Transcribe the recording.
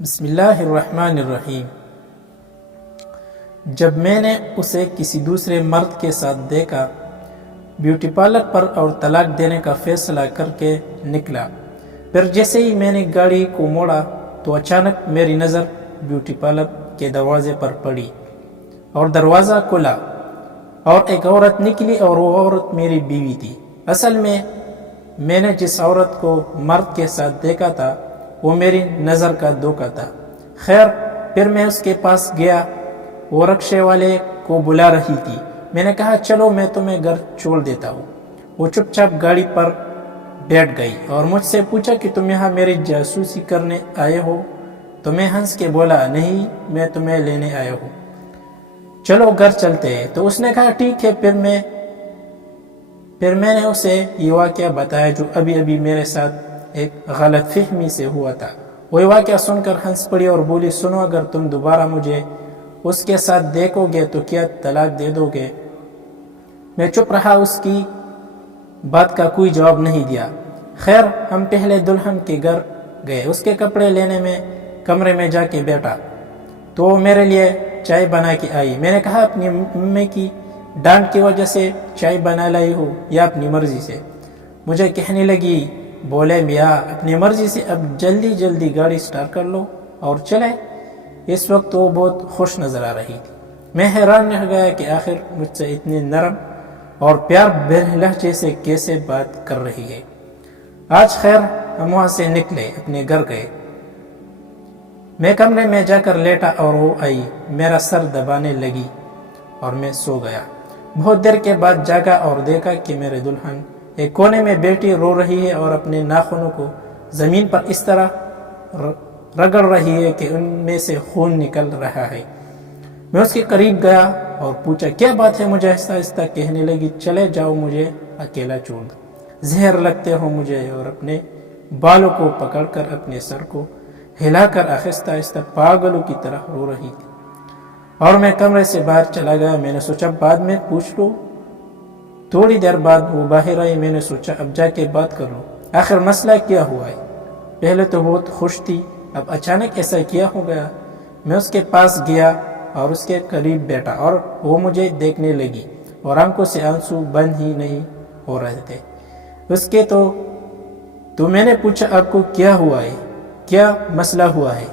بسم اللہ الرحمن الرحیم۔ جب میں نے اسے کسی دوسرے مرد کے ساتھ دیکھا، بیوٹی پارلر پر اور طلاق دینے کا فیصلہ کر کے نکلا۔ پھر جیسے ہی میں نے گاڑی کو موڑا تو اچانک میری نظر بیوٹی پارلر کے دروازے پر پڑی اور دروازہ کھلا اور ایک عورت نکلی اور وہ عورت میری بیوی تھی۔ اصل میں نے جس عورت کو مرد کے ساتھ دیکھا تھا وہ میری نظر کا دھوکہ تھا۔ خیر، پھر میں اس کے پاس گیا، وہ رکشے والے کو بلا رہی تھی۔ میں نے کہا چلو میں تمہیں گھر چھوڑ دیتا ہوں۔ وہ چپ چاپ گاڑی پر بیٹھ گئی اور مجھ سے پوچھا کہ تم یہاں میری جاسوسی کرنے آئے ہو؟ تو میں ہنس کے بولا نہیں، میں تمہیں لینے آیا ہوں، چلو گھر چلتے ہیں۔ تو اس نے کہا ٹھیک ہے۔ پھر میں نے اسے یہ واقعہ بتایا جو ابھی میرے ساتھ ایک غلط فہمی سے ہوا تھا۔ وہ واقعہ سن کر ہنس پڑی اور بولی سنو، اگر تم دوبارہ مجھے اس کے ساتھ دیکھو گے تو کیا طلاق دے دو گے؟ میں چپ رہا، اس کی بات کا کوئی جواب نہیں دیا۔ خیر، ہم پہلے دلہن کے گھر گئے۔ اس کے کپڑے لینے میں کمرے میں جا کے بیٹھا تو وہ میرے لیے چائے بنا کے آئی۔ میں نے کہا اپنی امی کی ڈانٹ کی وجہ سے چائے بنا لائی ہو یا اپنی مرضی سے؟ مجھے کہنے لگی بولے میاں اپنی مرضی سے، اب جلدی گاڑی سٹارٹ کر لو اور چلے۔ اس وقت وہ بہت خوش نظر آ رہی تھی۔ میں حیران رہ گیا کہ آخر مجھ سے اتنی نرم اور پیار بھرے لہجے سے کیسے بات کر رہی ہے۔ آج خیر، ہم وہاں سے نکلے، اپنے گھر گئے۔ میں کمرے میں جا کر لیٹا اور وہ آئی، میرا سر دبانے لگی اور میں سو گیا۔ بہت دیر کے بعد جاگا اور دیکھا کہ میرے دلہن ایک کونے میں بیٹھی رو رہی ہے اور اپنے ناخنوں کو زمین پر اس طرح رگڑ رہی ہے کہ ان میں سے خون نکل رہا ہے۔ میں اس کے قریب گیا اور پوچھا کیا بات ہے؟ مجھے آہستہ آہستہ کہنے لگی چلے جاؤ، مجھے اکیلا چھوڑ دو، زہر لگتے ہو مجھے، اور اپنے بالوں کو پکڑ کر اپنے سر کو ہلا کر آہستہ آہستہ پاگلوں کی طرح رو رہی تھی۔ اور میں کمرے سے باہر چلا گیا۔ میں نے سوچا بعد میں پوچھ لوں۔ تھوڑی دیر بعد وہ باہر آئی۔ میں نے سوچا اب جا کے بات کر لوں، آخر مسئلہ کیا ہوا ہے؟ پہلے تو بہت خوش تھی، اب اچانک ایسا کیا ہو گیا؟ میں اس کے پاس گیا اور اس کے قریب بیٹھا اور وہ مجھے دیکھنے لگی اور آنکھوں سے آنسو بند ہی نہیں ہو رہے تھے اس کے۔ تو میں نے پوچھا آپ کو کیا ہوا ہے؟ کیا مسئلہ ہوا ہے؟